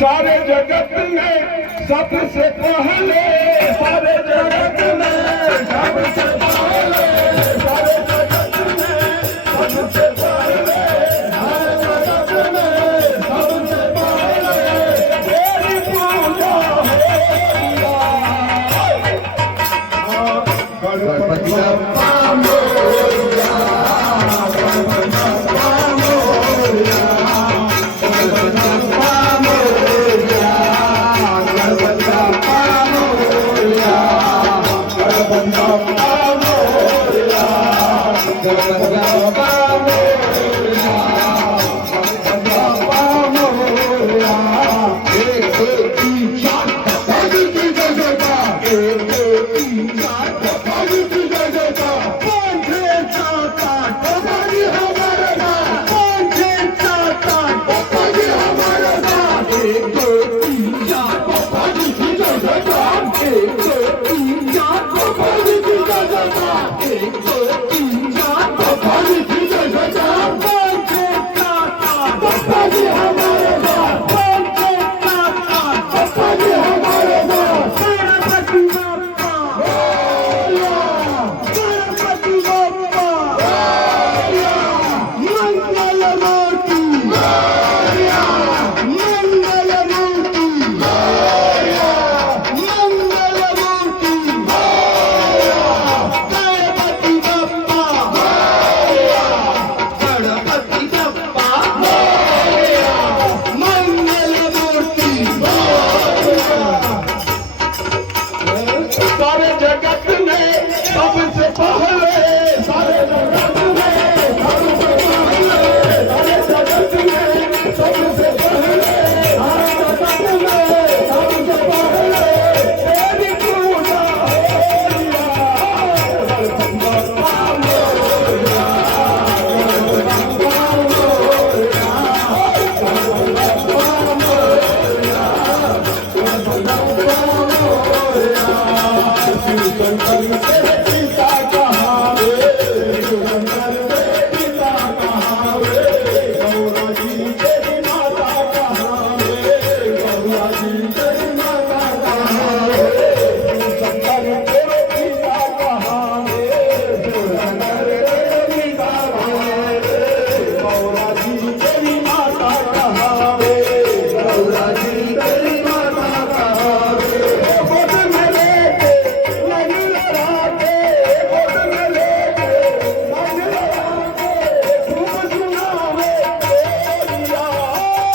सारे जगत में सबसे पहले, सारे जगत में सबसे पहले, सारे जगत में सबसे पहले, सारे जगत में सबसे पहले तेरी पूजा होगा। गणपति बप्पा मोरया, गणपति बप्पा मोरया, गणपति बप्पा मोरया, गणपति बप्पा मोरया, गणपति बप्पा मोरया, गणपति बप्पा मोरया, गणपति बप्पा मोरया। एक दो तीन चार बाबू की जय जयकार, एक दो तीन चार बाबू की जय जयकार। पाँच छः सात आठ बाबा जी हमारे साथ, पाँच छः सात आठ बाबा जी हमारे साथ।